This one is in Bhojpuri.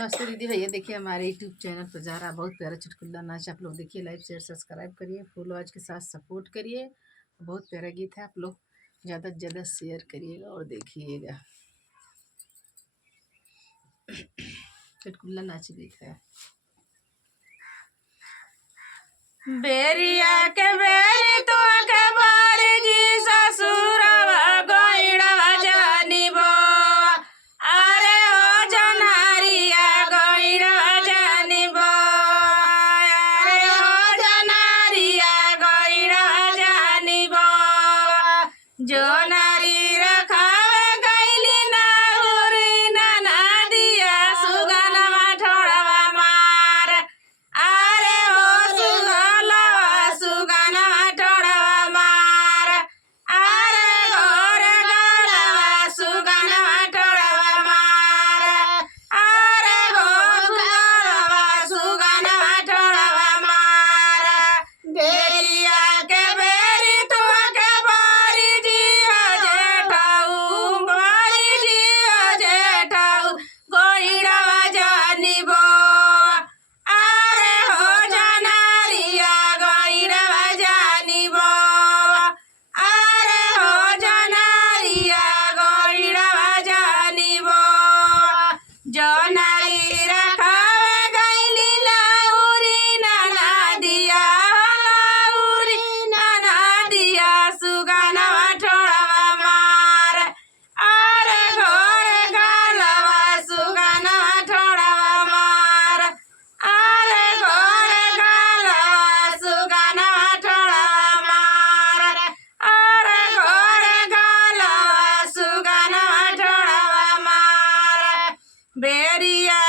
नमस्ते दीदी भैया, देखिए हमारे यूट्यूब चैनल पर जा रहा बहुत प्यारा चुटकुला नाच। आप लोग देखिए, लाइक शेयर सब्सक्राइब करिए, फुल आवाज के साथ सपोर्ट करिए। बहुत प्यारा गीत है, आप लोग ज़्यादा से ज़्यादा शेयर करिएगा और देखिएगा। चुटकुला नाच गीत है। बेरिया के बेरी तो के बारी जी ससुरवा गोइड़वा जानिबो। अरे ओ जनारिया गोइड़वा जानिबो। अरे ओ जनारिया गोइड़वा जानिबो। जो नारी रखावे गइली नाउरी ना दिया सुगनमा ठोड़वा मार। अरे ओ सुगनमा ठोड़वा मार। अरे गोर गलवा सुगनमा ठोड़वा मार। अरे गलवा सुगनमा ठोड़वा मार। बेरिया के बेरी तो के बारी जिया जेठाऊ, बारी जिया जेठाऊ गोइड़वा जानिबो। अरे हो जनारिया गोइड़वा जानिबो। अरे हो जनारिया गोइड़वा जानिबो। जो नारी रखावे गइली लाउरी ना दिया, लाउरी ना दिया सुगनमा ठोड़वा मार। अरे गोर गलवा सुगनमा ठोड़वा मार। अरे गोर गलवा सुगनमा ठोड़वा मार। अरे गोर गलवा सुगनमा ठोड़वा मार। बेरिया